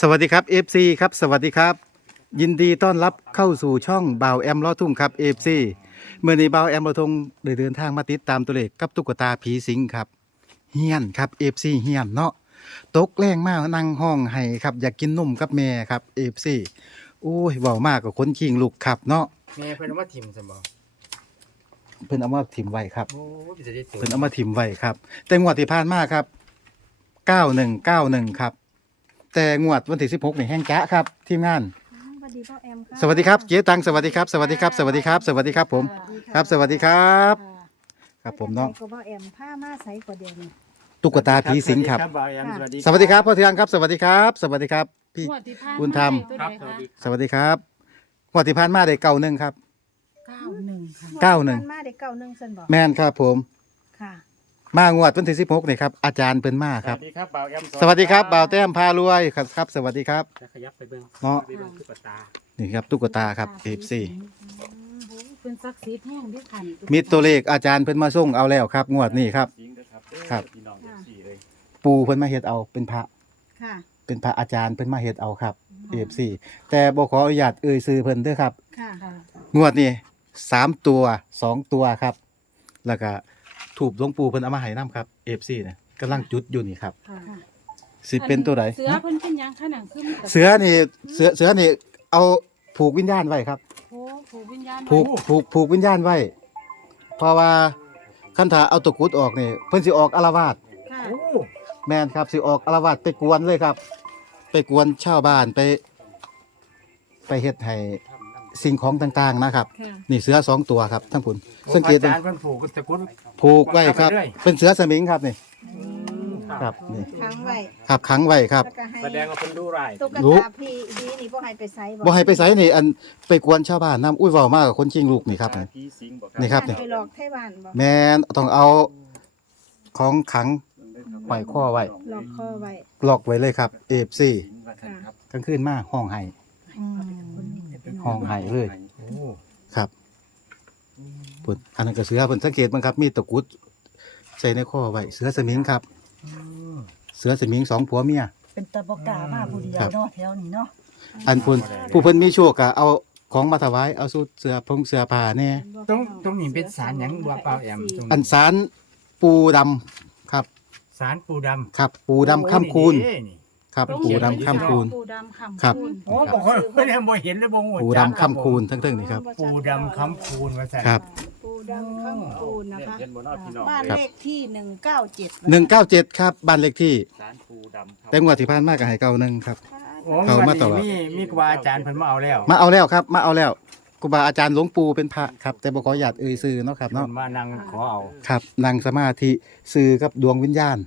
สวัสดีครับ FC ครับสวัสดีครับ ยินดีต้อนรับเข้าสู่ช่องบ่าวแอมลอทุ่งครับ FC เมื่อนี้บ่าวแอมลอทุ่งได้เดินทางมาติดตามตัวเลขกับตุ๊กตาผีสิงครับเฮียนครับ FC เฮียนเนาะตกแรงมากนั่งห้องให้ครับอยากกินนมกับแม่ครับ FC โอ้ยเว้ามากกับคนคิงลูกครับเนาะแม่เพิ่นเอามาทิมซั่นบ่เพิ่นเอามาถิ่มไว้ครับ โอ้ยจะได้ตัวเพิ่นเอามาถิ่มไว้ครับ แต่งวดที่ผ่านมาครับ 9191 ครับ แต่งวดวันที่16นี่แห้งจ้าครับทีมงาน สวัสดีพ่อแอมค่ะสวัสดีครับเจ๊ตังสวัสดีครับสวัสดีครับ สวัสดีครับ สวัสดีครับผม ครับ สวัสดีครับ ครับผมเนาะใส่ก็พ่อแอมผ้ามาใสกว่าเดิมตุ๊กตาผีสิงครับสวัสดีบ่าวแอมสวัสดีสวัสดีครับพ่อเทืองครับ สวัสดีครับ สวัสดีครับ พี่งวดที่ผ่านบุญธรรมตัวคใดรับคะสวัสดีสวัสดีครับงวดที่ผ่านมาได้เก่าหนึ่งครับ เก้าหนึ่งค่ะ เก้าหนึ่ง มาได้เก้าหนึ่งเส้นบอก แม่นครับผมค่ะ มางวดวันที่16นี่ครับอาจารย์เพิ่นมาสครัวับสดีครับบ่าวแอมสวัสดีครับบ่าวแต้มพารวยครับครับ สวัสดีครับ จะขยับไปเบิ่งเนาะ ไปเบิ่งตุ๊กตานี่ครับตุ๊กตาครับ FC อืมโอ้ยเป็นศักดิ์ศรีแห้งด้วยกันมีตัวเลขอาจารย์เพิ่นมาส่งเอาแล้วครับงวดนี้ครับสิงเด้อครับครับ พี่น้อง FC เลยปูเพิ่นมาเฮ็ดเอาเป็นพระค่ะเป็นพระอาจารย์เพิ่นมาเฮ็ดเอาครับ FC แต่บ่ขออนุญาตเอ่ยชื่อเพิ่นเด้อครับ ค่ะค่ะงวดนี้สามตัวสองตัวครับ แล้วก็ ถูกหลวงปู่เพิ่นเอามาให้นํครับ FC เนี่ยกำลังจุดอยู่นี่ครับค่ะสิเป็นตัวใดเสือเพิ่นเป็นหยังขนาดขึ้นเสือนี่เสือเสือนี่เอาผูกวิญญาณไว้ครับ โอ้ผูกวิญญาณผูกผูกผูกวิญญาณไว้ เพราะว่าคันถ้าเอาตะกรุดออกนี่เพิ่นสิออกอาละวาดค่ะโอ้แม่นครับสิออกอาละวาดไปกวนเลยครับ ไปกวนชาวบ้านไป ไปเฮ็ดให้ สิ่งของต่างๆนะครับ ค่ะนี่เสือสองตัวครับทั้งผุนสังเกตอาดูจารย์เพิ่นผูกตะกรุด ผูกไว้ครับวางไว้เลยเป็นเสือสมิงครับนี่ครับนี่ค้างไว้ครับขังไว้ครับ แล้วก็ให้แสดงว่าเพิ่นดูร้ายตุ๊กรู้ ตาพี่ดีนี่บ่ให้ไปใส่บ่ให้ไปไสนี่อันไปกวนชาวบ้านนํอุ้ยเว้ามากกับคนชิงลูกนี่ครับนี่ ผีสิงบ่นี่ครับไปหลอกไทบ้านบ่แม่นต้องเอาของขังปล่อยข้อไว้หลอกคอไว้ล็อกไว้เลยครับ FC ค่ะกลางคืนมาห้องไห้อืม ห้องไห้เลย โอ้ครับเพิ่นอันนั้นก็เสือเพิ่นสังเกตบ้างครับมีตะกรุดใส่ในข้อไว้เสือสมิงครับ เสือสมิงสองผัวเมีย เป็นตะบกล้ามาผู้เดียวครับเนาะแถวนี้เนาะอันเพิ่นผู้เพิ่นมีโชคก็เอาของมาถวายเอาสุดเสื้อพงเสื้อผ้าแน่ตรงตรงนี้เป็นศาลหยังบ่บ่าวแอมตรงอันสารปูดำครับศาลปู่ดำครับ ปูดำค่ำคูณ โอ้นี่ ครับปูดำค่ำคูณ ปูดำค่ำครับ คูณโอ้บ่เคยเพิ่นยังบ่เห็นเลยบ่ฮู้ปูดำค่ำคูณทั้งเทิงนี่ครับ ปู่ดำค้ำคูณว่าซั่นครับ ปูดำข้างปูนนะคะเห็นบ่เนาะพี่น้องบ้านครับเลขที่หนึ่งเก้าเจ็ดหนึ่งเก้าเจ็ดครับบ้านเลขที่ศาลปู่ดำครับ แต่งวดที่ผ่านมาก็ให้เก้าหนึ่งครับ โอ้เอาวันมาตลอดนี้มีมีครูบาอาจารย์เพิ่นมาเอาแล้วมาเอาแล้วครับ มาเอาแล้วค รูบาอาจารย์หลวงปู่เป็นพระครับ แต่บ่ขออนุญาตเอ่ยชื่อเนาะครับเนาะเนาะมานั่งขอเอาครับนั่งสมาธิสื่อกับดวงวิญญาณ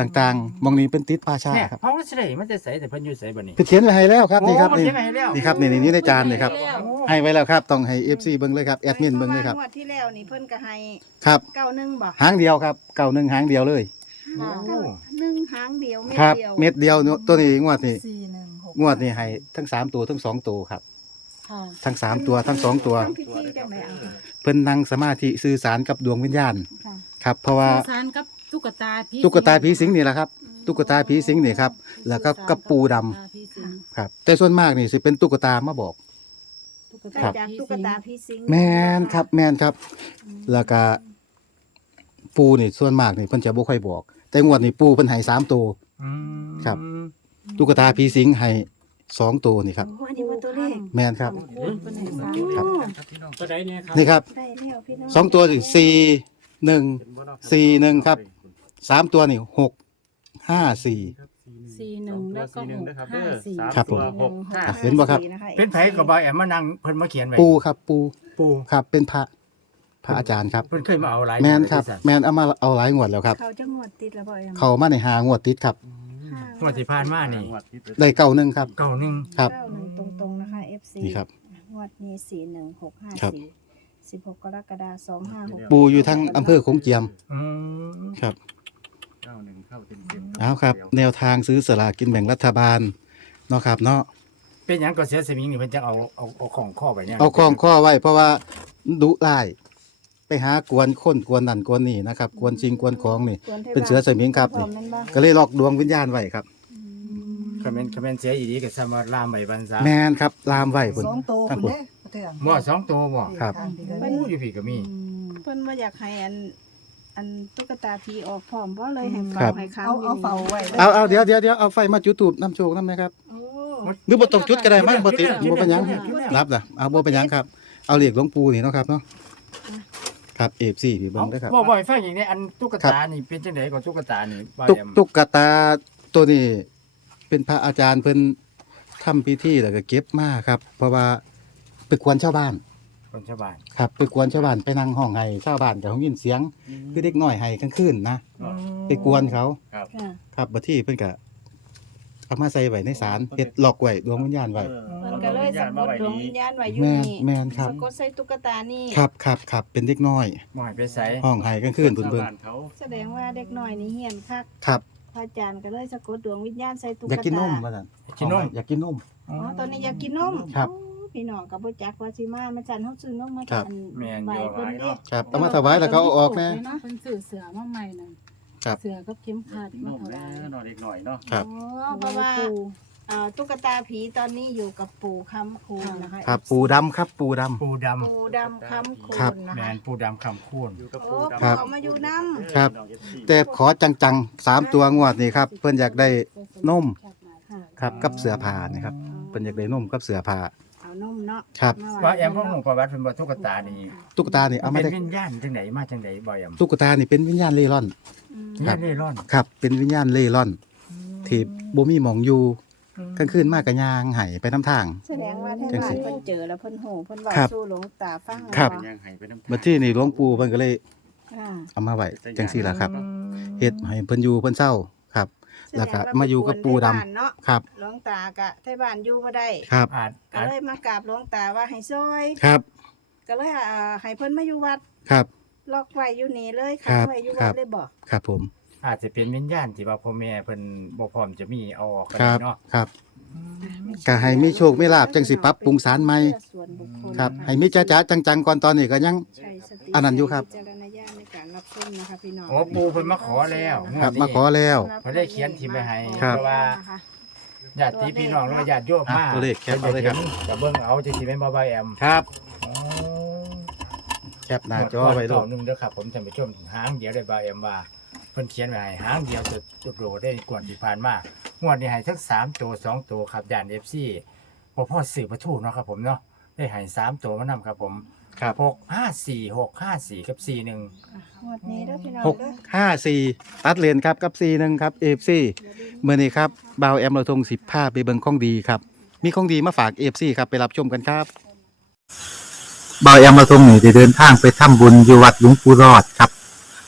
ต่างๆมองนี้เป็นติดป่าช้าเนี่ยครับเพราะว่าสิได้มันจะใส่แต่เพิ่นอยู่ใส่บัดนี้เพิ่นเขียนไว้ให้แล้วครับนี่ครับโอ้นี่เขียนไว้ให้แล้วนี่ครับนี่นี่นี่ในจานนี่ครับแล้วให้ไว้แล้วครับต้องให้ FC เบิ่งเลยครับแอดมินเบิ่งเลยครับงวดที่แล้วนี่เพิ่นก็ให้ครับเก้าหนึ่งบ่หางเดียวครับเก่าหนึ่งหางเดียวเลยค่ะเก้าหนึ่งหางเดียวเม็ดครับ เดียวเม็ดเดียวเนอะตัวนี้งวดนี้สี่หนึ่งหกงวดนี้ให้ทั้งสามตัวทั้งสองตัวครับ ค่ะทั้งสามตัวทั้งสองตัวทำพิธีจังไดเอาค่ะเพิ่นนั่งสมาธิสื่อสารกับดวงวิญญาณค่ะครับ เพราะว่าสื่อสารกับตุ๊กตาผีตุ๊กตาผีสิงนี่แหละครับ ตุ๊กตาผีสิงนี่ครับ แล้วก็กระปูดำตุ๊กตาผีสิงครับ แต่ส่วนมากนี่สิเป็นตุ๊กตามาบอก ตุ๊กได้ตาจากผีตุ๊กสิงตาพี่สิงแมนครับ แมนครับ แล้วก็ปูนี่ส่วนมากนี่เพิ่นจะบ่ค่อยบอก แต่งวดนี่ปูเพิ่นให้สามตัวอืมครับ ตุ๊กตาผีสิงให้ สองตัวนี่ครับ โอ้อันนี้ว่าตัวเลขแมนครับคูณเป็นให้สามครับ ตัวใดเนี่ยครับนี่ครับได้แล้วพี่น้องสองตัวนี่สี่หนึ่ง สี่หนึ่งครับ สามตัวนี่หกห้าสี่ สี่หนึ่งแล้วก็หกห้าสี่ครับผมหกห้าอะเห็นบ่ครับเป็นไผก็บ่แอมมานั่งเพิ่นมาเขียนไว้ปูครับปูปูครับ เป็นพระพระอาจารย์ครับ เพิ่นเคยมาเอาหลายแมนครับบริษัทแมนเอามาเอาหลายงวดแล้วครับ เขาจะงวดติดแล้วบ่แอมเขามาในหางวดติดครับ งวดที่ผ่านมานี่ได้เก้าหนึ่งครับ เก้าหนึ่งครับ เก้าหนึ่งตรงๆนะคะ FC นี่ครับ งวดนี้สี่หนึ่งหกห้าครับ สี่สิบหกกรกฎาคมสองห้าหกปูอยู่ทั้งอำเภอโขงเจียมอืมครับเก้าหนึ่งเข้าเต็มเอาครับ แนวทางซื้อสลากกินแบ่งรัฐบาลเนาะครับเนาะเป็นหยังก็เสียสมิงนี่เพิ่นจะเอาเอาเอาของข้อไปเนี่ยเอาคล้องข้อไว้เพราะว่าดุร้าย ไปหากวนคนกวนนั่นกวนนี่นะครับกวนจริงกวนของนี่เป็นเสือสมิงครับพร้อนี่มแม่นบ่ก็เลยลอกดวงวิญญาณไว้ครับอืมคอมเมนต์คอมเมนต์เสียอีดีก็สามารถลามไปบันซะแมนครับลามไว้พุ่น สองโตทั้งคุพุ่ณนเด้ประเทืองบ่สองตัวบ่ครับทางดีเลยโอ้อยู่พี่ก็มีเพิ่นว่าอยากให้อัน อันตุ๊กตาผีออกพร้อมบ่เลยให้ครัเฝ้าบ ให้ค้างเอาอยู่เอานี่เฝ้าไว้เอาเอาเดี๋ยวเดี๋ยวเดี๋ยวเอาไฟมาจุดตูบน้ำโชคนำนะครับโอ้หรือบ่ต้องจุดก็ได้มั้งบ่ติดจุดบ่เป็นหยังจุดแล้วรับนะเอาบ่เป็นหยังครับ เอาเหล็กหลวงปู่นี่เนาะครับเนาะ ครับ F4 พี่เบิ่งเด้อครับ บ่บ่ให้ฟังอย่างนี้อันตุ๊กตานี่เป็นจังได๋ก็ตุ๊กตานี่บ่ตุ๊กแอมตุ๊กตาตัวนี้ เป็นพระอาจารย์เพิ่นทำพิธีแล้วก็เก็บมาครับ เพราะว่าไปกวนชาวบ้าน คนชาวบ้านครับไปกวนชาวบ้านไปนั่งห้องไห้ชาวบ้านก็ได้ยินเสียง คือเด็กน้อยไห้กลางคืนนะไปกวนเขาค่ะ ครับบัดที่เพิ่นก็เอามาใส่ไว้ในศาลเฮ็ดล็อกไว้ดวงวิญญาณไว้เพิ่ นก็เลยสะกดดวงวิญญาณไว้อยู่แม่นนี่แม่นครับ สะกดใส่ตุ๊กตานี่ ครับครับครับเป็นเด็กน้อยบ่ให้ไปใส่ห้องไห้กลางคืนเพิ่นเบิ่งแสดงว่าเด็กน้อยนี่เฮียนคักครับ พระอาจารย์ก็เลยสะกดดวงวิญญาณใส่ตุ๊กอยากตากินนมว่าซั่นกินนมอยากกินนมอ๋อตอนนี้อยากกินนมครับ โอ้พี่น้องก็บ่จักว่าสิมามาจันเฮาซื้อนมมาครัจับนแม่นใบอยู่เพิ่นหลายเด้เนาะ ครับเอามาถวายแล้วก็เอาออกแน่เพิ่นซื้อเสือมาใหม่น่ะครับ เสือกับเข็มขัดมาถวายนอนเด็กหน่อยเนาะ ครับ อ๋อเพราะว่า อ่าตุ๊กตาผีตอนนี้อยู่กับปู่คำคูณนะคะครับปูดำครับปูดำ ปูดำปู่ดำคำคูครับ ณนะแม่คะนปูดำคำคูณอยู่กับโอ้ปูปู่ดำครับเขามาอยู่น้ำครับ แต่ขอจังๆสามตัวงวดนี่ครับ เพิ่นอยากได้นมค่ะครับกับเสื้อผ้านะครับเพิ่นอยากได้นมกับเสื้อผ้าเอานมเนาะครับมว่าไว้แอมพ่อหมู่ประวัติเพิ่นบ่ตุ๊กตานี่ตุ๊กตานี่เอามาเป็ได้นวิญญาณจังไดมาจังไดบ่แอมตุ๊กตานี่เป็นวิญญาณเล่ร่อน อืม ครับเร่ร่อนครับ เป็นวิญญาณเล่ร่อนที่บ่มีหมองอยู่ กลางคืนมากก็ย่างไห้ไปน้ำทาง แสดงว่าแท่จังบ้าสินเพิ่นเจอแล้วเพิ่นโหเพิ่นเว้าครับ สู่หลวงตาฟังครับว่ายังให้ไปน้ำตา บัดที่นี่หลวงปู่เพิ่นก็เลยค่ะเอามาไว้จังซี่ล่ะครับเฮ็ดให้เพิ่นอยู่เพิ่นเศร้าครับ แล้วก็มาอยู่กับปู่ดำ แสงว่าเพิ่นเนาะครับ หลวงตากะไทบ้านอยู่บ่ได้ครับอาจก็อาจเลยมากราบหลวงตาว่าให้ซอย ครับก็เลยอ่าให้เพิ่นมาอยู่วัดครับ ล็อกไว้อยู่นี่เลยครัขังบไว้อยู่ครัวัดบ เลยบ่ครับผม อาจจะเป็นวิญญาณที่ว่าพ่อแม่เพิ่นบ่พร้อมจะมีเอาออกก็คได้รับเนาะครับ ก็ให้มีโชคมีลาภจังสิปรับปรุงศาลใหม่ ส่วนบุคคลครับให้มีจ้าๆจังๆก่อนตอนนี้ก็ยัง ใช้สติอันนั้นอยู่ครับวิจารณญาณในการรับชมนะคะพี่น้องโอ้ปู่เพิ่นมาขอแล้วงวดนี้ ครับมาขอแล้ว เพิ่นได้เขียนทิมไว้ให้ครับ เพราะว่า ญาติพี่น้องหรือว่าญาติโยมมาอะตัวเลขแคปเอาเลยครับ จะเบิ่งเอาจะสิเป็นบ่บ่แอมครับอ๋อแคปหน้าจอไว้ตัลูวกหนึงเด้อครับ ผมท่านผู้ชมหางเดียวได้บ่แอมว่าเพิ่นเขียนไว้ให้หางเดียวจะจุดโดดได้กว่าที่ผ่านมางวดนี้ให้ทั้งสามตัวสองตัวครับญาติ FC บ่พอสื่อประทูเนาะครับผมเนาะได้ให้สามตัวมานำครับผมครับหกห้าสี่หกห้าสี่กับสี่หนึ่งงวดนี้เด้อพี่น้องหกเด้อห้าสี่ตัดเลนครับกับสี่หนึ่งครับเอฟซีเมื่อนี้ครับบาวแอมเราทงสิบผ้าไปเบิงของดีครับ มีของดีมาฝากเอฟซีครับไปรับชมกันครับบาวแอมเราทงนี่ได้เดินทางไปทำบุญอยู่วัดหลวงปู่รอดครับ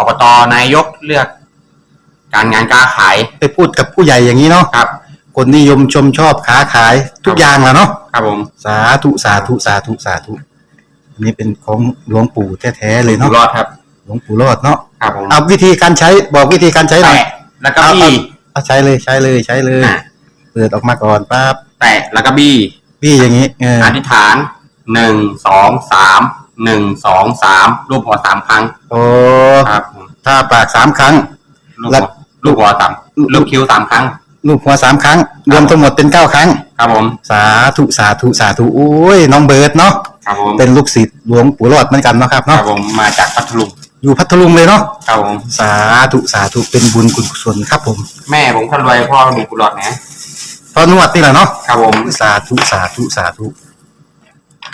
อบตนายกเลือก การงานการขายไปพูดกับผู้ใหญ่อย่างนี้เนาะครับ คนนิยมชมชอบค้าขายทุกอย่างแหละเนาะครับผมสาธุสาธุสาธุสาธุอันนี้เป็นของหลวงปู่แท้ๆเลยอยู่เนาะรอดครับ หลวงปู่รอดเนาะครับผมเอาวิธีการใช้บอกวิธีการใช้หน่อยแตะแล้วก็บี้เอาใช้เลยใช้เลยใช้เลยอะเปิดออกมาก่อนปั๊บแตะแล้วก็บี้พี่อย่างนี้เอออธิษฐานหนึ่งสองสาม หนึ่งสองสามรูปหัวสามครั้งโอ้ครับผมถ้าปากสามครั้งลูกแล้หัววลูกหัวสามลูกคิ้วสามครั้ง ลูกหัวสามครั้ง รวมทั้งหมดเป็นเก้าครั้ง ครับผมสาธุสาธุสาธุโอ้ยน้องเบิร์ดเนาะครับผมเป็นลูกศิษย์หลวงปู่รอดเหมือนกันเนาะครับครัเนาะบผมมาจากพัทลุงอยู่พัทลุงเลยเนาะครับผมสาธุสาธุเป็นบุญกุศลครับผมแม่ผมคนรวยพ่อมีกุหลาบนะพอนวดนี่แหละเนาะครับผม สาธุสาธุสาธุ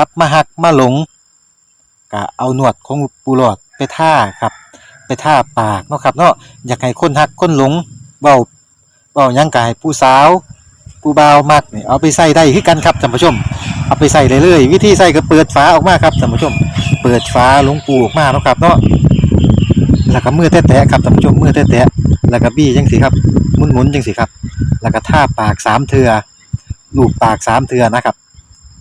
กับมาหักมาหลงก็เอาหนวดของปูหลอดไปท่าครับ ไปท่าปากเนาะครับเนาะอยากให้คนหักคนหลงเบาเบายังกายผู้สาวผู้บ่าวมักนี่เอาไปใส่ได้คือกันครับท่านผู้ชม เอาไปใส่เลยเลยวิธีใส่ก็เปิดฝาออกมาครับท่านผู้ชม เปิดฝาหลวงปูออกมาเนาะครับเนาะแล้วก็มือแตะๆครับท่านผู้ชมมือแตะๆแล้วก็บี้จังสิครับหมุนๆจังสิครับ แล้วก็ท่าปากสามเทือลูบปากสามเทือนะครับ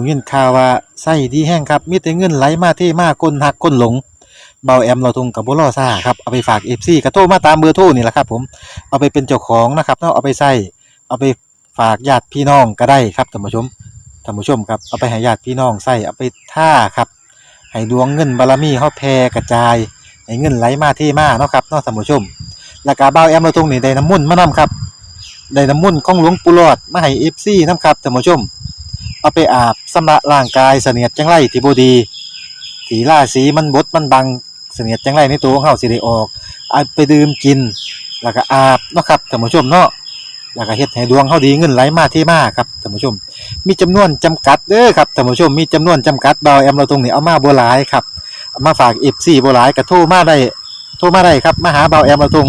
ผมยินข่าวว่าไส้ดีแห้งครับ มีแต่เงินไหลมาเทมาคนหักคนหลง เบาแอมเราทงกับบุรอซ่าครับ เอาไปฝากเอฟซีกระโทรมาตามเบอร์โทรนี่แหละครับ ผม เอาไปเป็นเจ้าของนะครับเนาะเอาไปใส่เอาไปฝากญาติพี่น้องก็ได้ครับท่านผู้ชมท่านผู้ชมครับเอาไปให้ญาติพี่น้องใส่เอาไปท่าครับให้ดวงเงินบารมีเฮาแผ่กระจายให้เงินไหลมาเทมาเนาะครับเนาะท่านผู้ชมแล้วก็เบาแอมเราทงนี่ได้น้ำมุ่นมานํครับได้น้ำมุ่นของหลวงปู่หลอดมาให้เอฟซีนํครับท่านผู้ชม เอาไปอาบสำระร่างกายเสนียดจังไรที่บดีถีล่าสีมันบดมันบังเสนียดจังไรในตัวของเฮาสิได้ออกเอาไปดื่มกิน แล้วก็อาบเนาะครับท่านผู้ชมเนาะแล้วก็เฮ็ดให้ดวงเฮาดีเงินไหลมาเทมาครับท่านผู้ชม มีจำนวนจำกัดเด้อครับท่านผู้ชมมีจำนวนจำกัดเบาแอมเราตรงนี้เอามาบ่หลายครับเอามาฝาก FC บ่หลายก็โทรมาได้โทรมาได้ครับมาหาเบาแอมเราตรง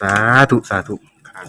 สาธุ สาธุครับ